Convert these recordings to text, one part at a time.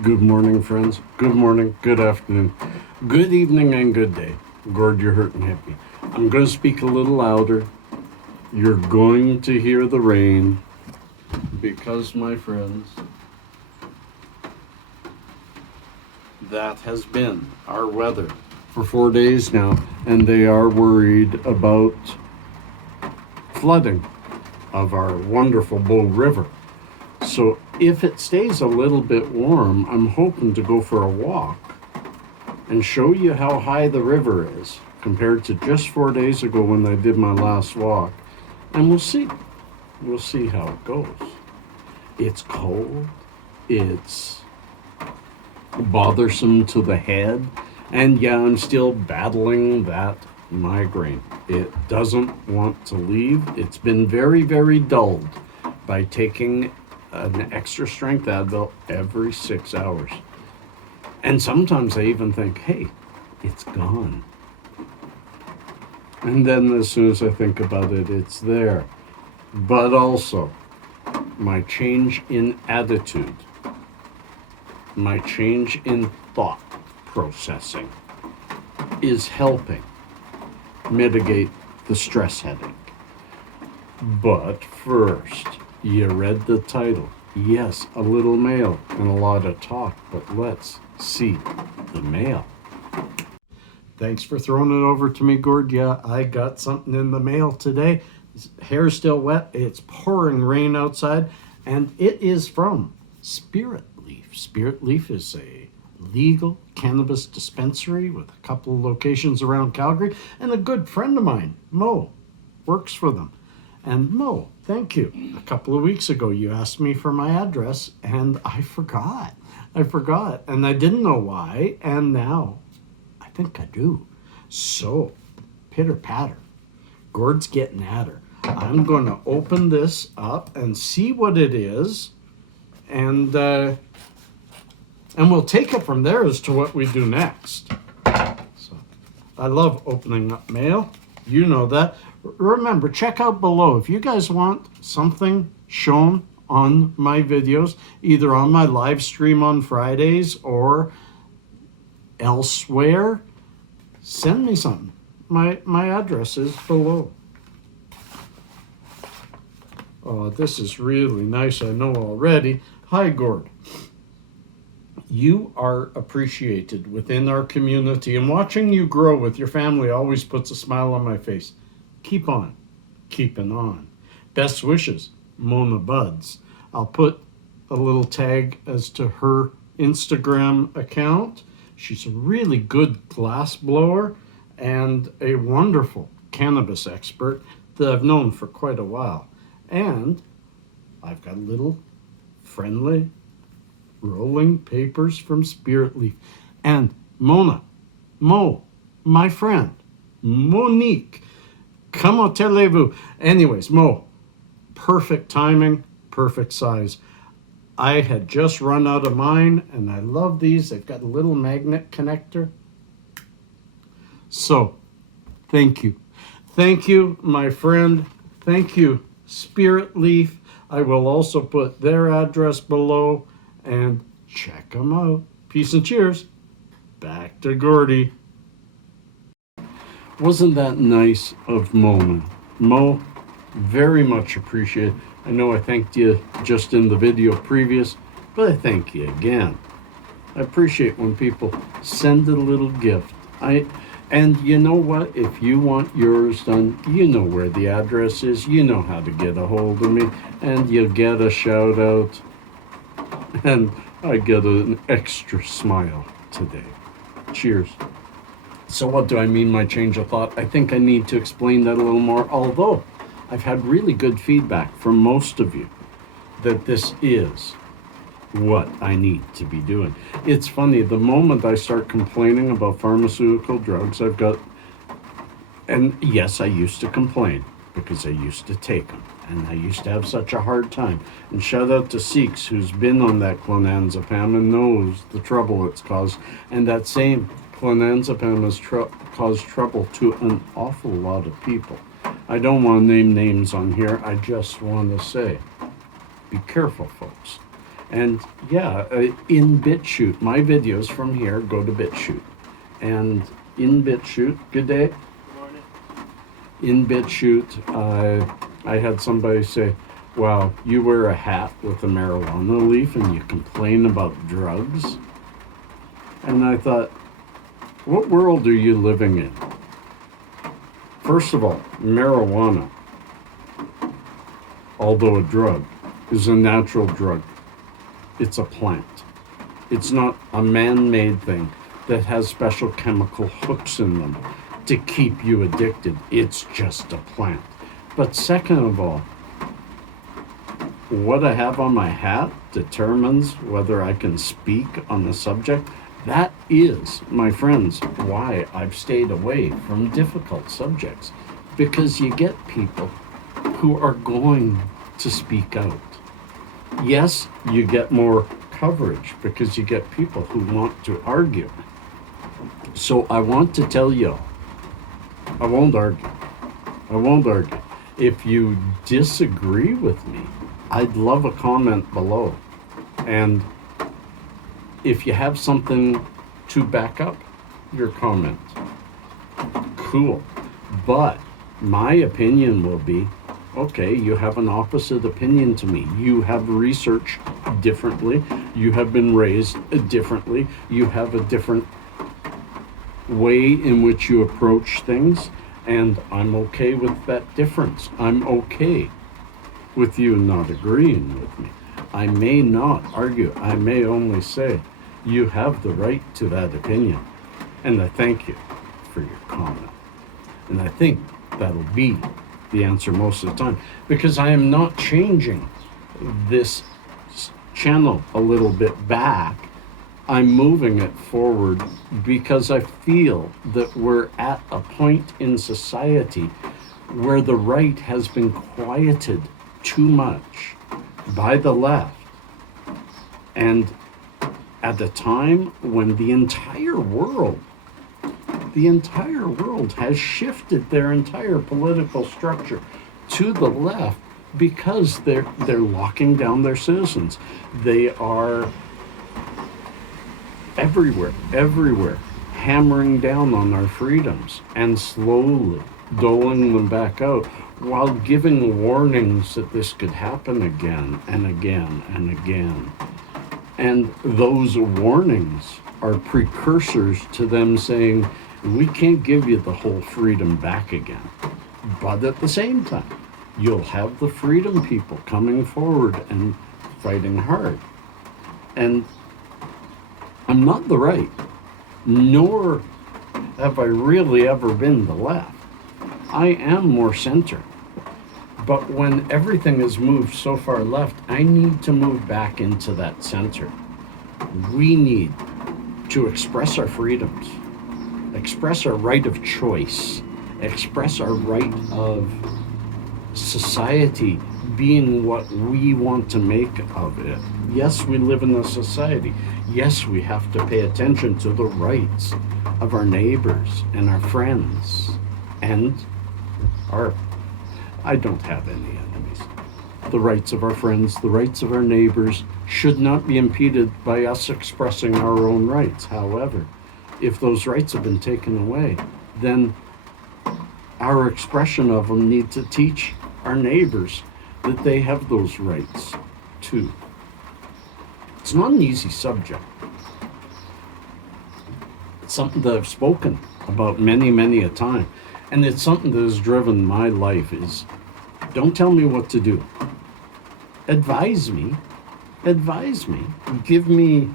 Good morning, friends. Good morning, good afternoon, good evening, and good day. Gord, you're hurting happy. I'm going to speak a little louder. You're going to hear the rain because, my friends, that has been our weather for 4 days now, and they are worried about flooding of our wonderful Bow River. So if it stays a little bit warm, I'm hoping to go for a walk and show you how high the river is compared to just 4 days ago when I did my last walk. And we'll see. We'll see how it goes. It's cold. It's bothersome to the head. And yeah, I'm still battling that migraine. It doesn't want to leave. It's been very, very dulled by taking an extra strength Advil every 6 hours. And sometimes I even think, hey, it's gone. And then as soon as I think about it, it's there. But also, my change in attitude, my change in thought processing is helping mitigate the stress headache. But first, you read the title. Yes, a little mail and a lot of talk, but let's see the mail. Thanks for throwing it over to me, Gord. Yeah, I got something in the mail today. Hair's still wet. It's pouring rain outside, and it is from Spirit Leaf. Spirit Leaf is a legal cannabis dispensary with a couple of locations around Calgary, and a good friend of mine, Mo, works for them. And Mo, thank you. A couple of weeks ago, you asked me for my address, and I forgot. And I didn't know why, and now I think I do. So, pitter patter. Gord's getting at her. I'm going to open this up and see what it is, and we'll take it from there as to what we do next. So, I love opening up mail. You know that. Remember, check out below. If you guys want something shown on my videos, either on my live stream on Fridays or elsewhere, send me something. My address is below. Oh, this is really nice, I know already. Hi, Gord. You are appreciated within our community, and watching you grow with your family always puts a smile on my face. Keep on, keeping on. Best wishes, Mona Buds. I'll put a little tag as to her Instagram account. She's a really good glass blower and a wonderful cannabis expert that I've known for quite a while. And I've got little friendly rolling papers from Spirit Leaf. And Mo, my friend, Monique, comment allez-vous? Anyways, Mo, perfect timing, perfect size. I had just run out of mine, and I love these. They've got a little magnet connector. So, thank you. Thank you, my friend. Thank you, Spirit Leaf. I will also put their address below, and check them out. Peace and cheers. Back to Gordy. Wasn't that nice of Mo? Mo, very much appreciated. I know I thanked you just in the video previous, but I thank you again. I appreciate when people send a little gift. And you know what? If you want yours done, you know where the address is. You know how to get a hold of me, and you'll get a shout out. And I get an extra smile today. Cheers. So what do I mean by change of thought? I think I need to explain that a little more, although I've had really good feedback from most of you that this is what I need to be doing. It's funny, the moment I start complaining about pharmaceutical drugs, I've got, and yes, I used to complain because I used to take them, and I used to have such a hard time. And shout out to Seeks, who's been on that clonazepam and knows the trouble it's caused. And that same clonazepam has caused trouble to an awful lot of people. I don't want to name names on here. I just want to say, be careful, folks. And yeah, in BitChute, my videos from here go to BitChute. And in BitChute, good day. Good morning. In BitChute, I had somebody say, wow, you wear a hat with a marijuana leaf and you complain about drugs? And I thought, what world are you living in? First of all, marijuana, although a drug, is a natural drug. It's a plant. It's not a man-made thing that has special chemical hooks in them to keep you addicted. It's just a plant. But second of all, what I have on my hat determines whether I can speak on the subject. That is, my friends, why I've stayed away from difficult subjects. Because you get people who are going to speak out. Yes, you get more coverage because you get people who want to argue. So I want to tell you, I won't argue. I won't argue. If you disagree with me, I'd love a comment below. And if you have something to back up your comment, cool. But my opinion will be, okay, you have an opposite opinion to me. You have researched differently. You have been raised differently. You have a different way in which you approach things. And I'm okay with that difference. I'm okay with you not agreeing with me. I may not argue. I may only say, you have the right to that opinion. And I thank you for your comment. And I think that'll be the answer most of the time, because I am not changing this channel a little bit back. I'm moving it forward because I feel that we're at a point in society where the right has been quieted too much by the left. And at a time when the entire world has shifted their entire political structure to the left because they're locking down their citizens. They are everywhere, hammering down on our freedoms and slowly doling them back out while giving warnings that this could happen again and again and again. And those warnings are precursors to them saying, we can't give you the whole freedom back again. But at the same time, you'll have the freedom people coming forward and fighting hard. And I'm not the right, nor have I really ever been the left. I am more center. But when everything has moved so far left, I need to move back into that center. We need to express our freedoms, express our right of choice, express our right of society being what we want to make of it. Yes, we live in a society. Yes, we have to pay attention to the rights of our neighbors and our friends and I don't have any enemies. The rights of our friends, the rights of our neighbors should not be impeded by us expressing our own rights. However, if those rights have been taken away, then our expression of them need to teach our neighbors that they have those rights too. It's not an easy subject. It's something that I've spoken about many a time. And it's something that has driven my life is, don't tell me what to do. Advise me. Give me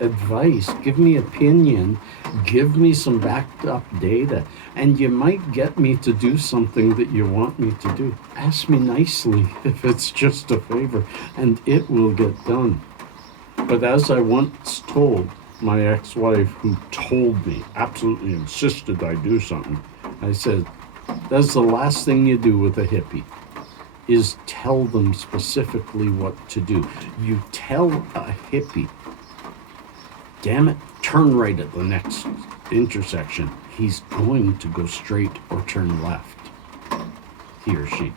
advice. Give me opinion. Give me some backed up data. And you might get me to do something that you want me to do. Ask me nicely if it's just a favor, and it will get done. But as I once told my ex-wife, who told me, absolutely insisted I do something, I said, that's the last thing you do with a hippie, is tell them specifically what to do. You tell a hippie, damn it, turn right at the next intersection. He's going to go straight or turn left. He or she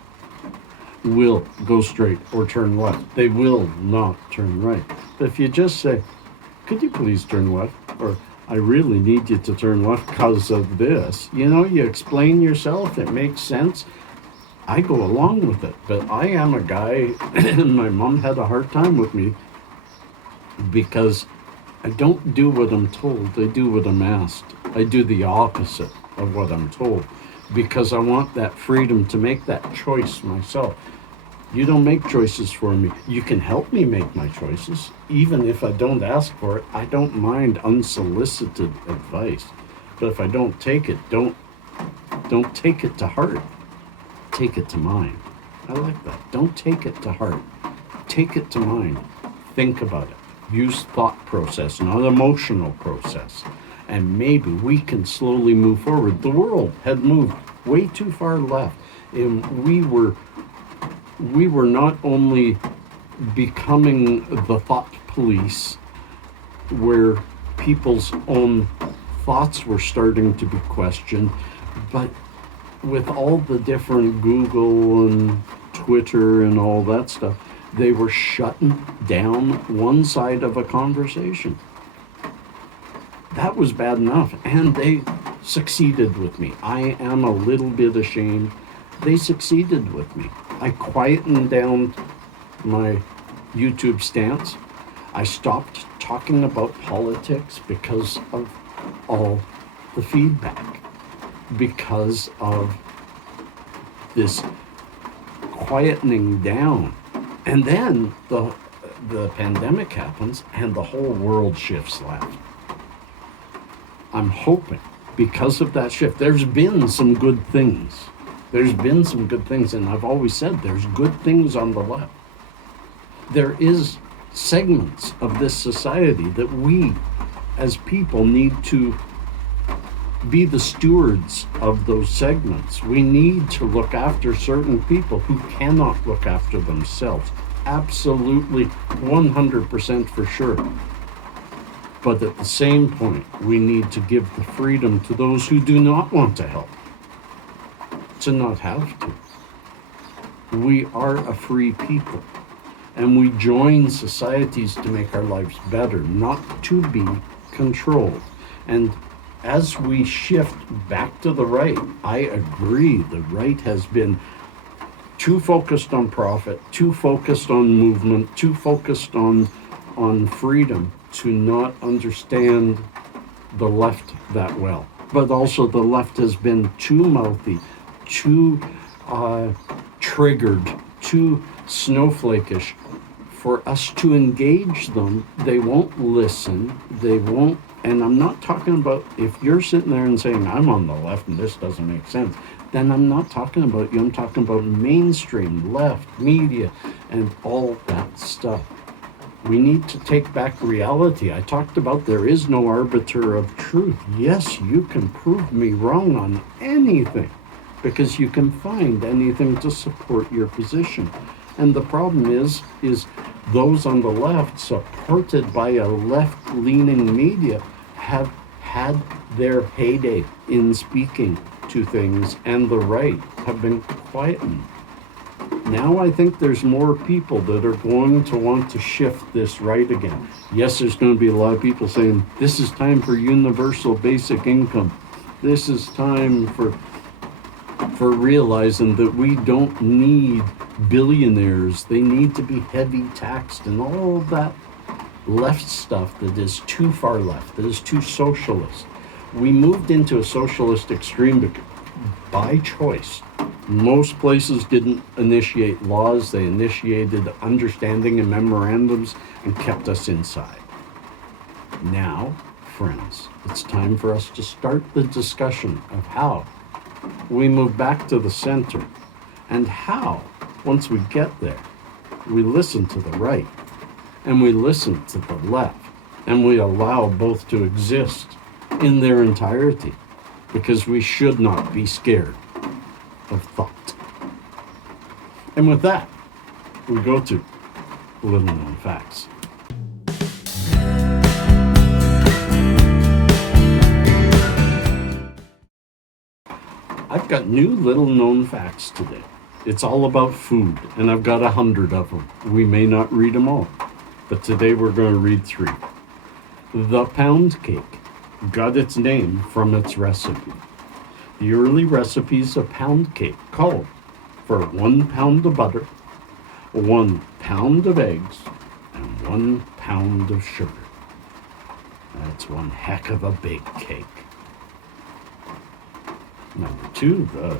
will go straight or turn left. They will not turn right. If you just say, could you please turn left? Or I really need you to turn left because of this. You explain yourself, it makes sense. I go along with it. But I am a guy, and my mom had a hard time with me because I don't do what I'm told. I do what I'm asked. I do the opposite of what I'm told because I want that freedom to make that choice myself. You don't make choices for me. You can help me make my choices. Even if I don't ask for it, I don't mind unsolicited advice. But if I don't take it, don't take it to heart. Take it to mind. I like that. Don't take it to heart. Take it to mind. Think about it. Use thought process, not emotional process. And maybe we can slowly move forward. The world had moved way too far left. And we were not only becoming the thought police, where people's own thoughts were starting to be questioned, but with all the different Google and Twitter and all that stuff, they were shutting down one side of a conversation. That was bad enough, and they succeeded with me. I am a little bit ashamed. They succeeded with me. I quietened down my YouTube stance. I stopped talking about politics because of all the feedback, because of this quietening down. And then the pandemic happens and the whole world shifts left. I'm hoping because of that shift, there's been some good things. There's been some good things, and I've always said there's good things on the left. There is segments of this society that we as people need to be the stewards of those segments. We need to look after certain people who cannot look after themselves. Absolutely 100% for sure. But at the same point, we need to give the freedom to those who do not want to help, to not have to. We are a free people, and we join societies to make our lives better, not to be controlled. And as we shift back to the right, I agree, the right has been too focused on profit, too focused on movement, too focused on freedom to not understand the left that well. But also the left has been too mouthy, too triggered, too snowflakish. For us to engage them, they won't listen, they won't. And I'm not talking about, if you're sitting there and saying, I'm on the left and this doesn't make sense, then I'm not talking about you. I'm talking about mainstream left media and all that stuff. We need to take back reality. I talked about there is no arbiter of truth. Yes, you can prove me wrong on anything because you can find anything to support your position. And the problem is those on the left, supported by a left-leaning media, have had their heyday in speaking to things, and the right have been quietened. Now I think there's more people that are going to want to shift this right again. Yes, there's going to be a lot of people saying, this is time for universal basic income. This is time for realizing that we don't need billionaires. They need to be heavy taxed and all that left stuff that is too far left, that is too socialist. We moved into a socialist extreme by choice. Most places didn't initiate laws. They initiated understanding and memorandums and kept us inside. Now, friends, it's time for us to start the discussion of how we move back to the center, and how, once we get there, we listen to the right and we listen to the left, and we allow both to exist in their entirety, because we should not be scared of thought. And with that, we go to little known facts. I've got new little known facts today. It's all about food, and I've got 100 of them. We may not read them all. but today we're going to read 3. The pound cake got its name from its recipe. The early recipes of pound cake called for 1 pound of butter, 1 pound of eggs, and 1 pound of sugar. That's one heck of a big cake. Number 2, the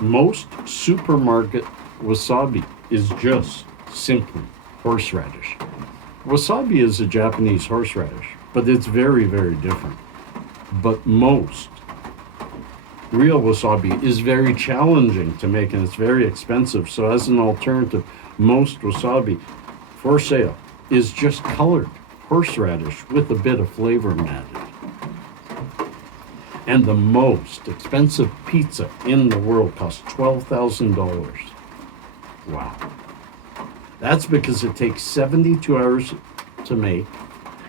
most supermarket wasabi is just simply horseradish. Wasabi is a Japanese horseradish, but it's very, very different. But most real wasabi is very challenging to make, and it's very expensive. So as an alternative, most wasabi for sale is just colored horseradish with a bit of flavoring added. And the most expensive pizza in the world costs $12,000. Wow. That's because it takes 72 hours to make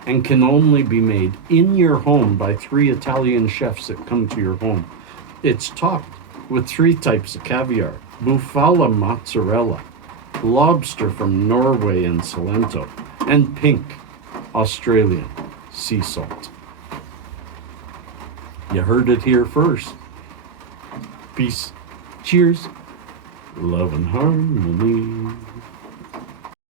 and can only be made in your home by 3 Italian chefs that come to your home. It's topped with 3 types of caviar, bufala mozzarella, lobster from Norway and Salento, and pink Australian sea salt. You heard it here first. Peace, cheers, love and harmony.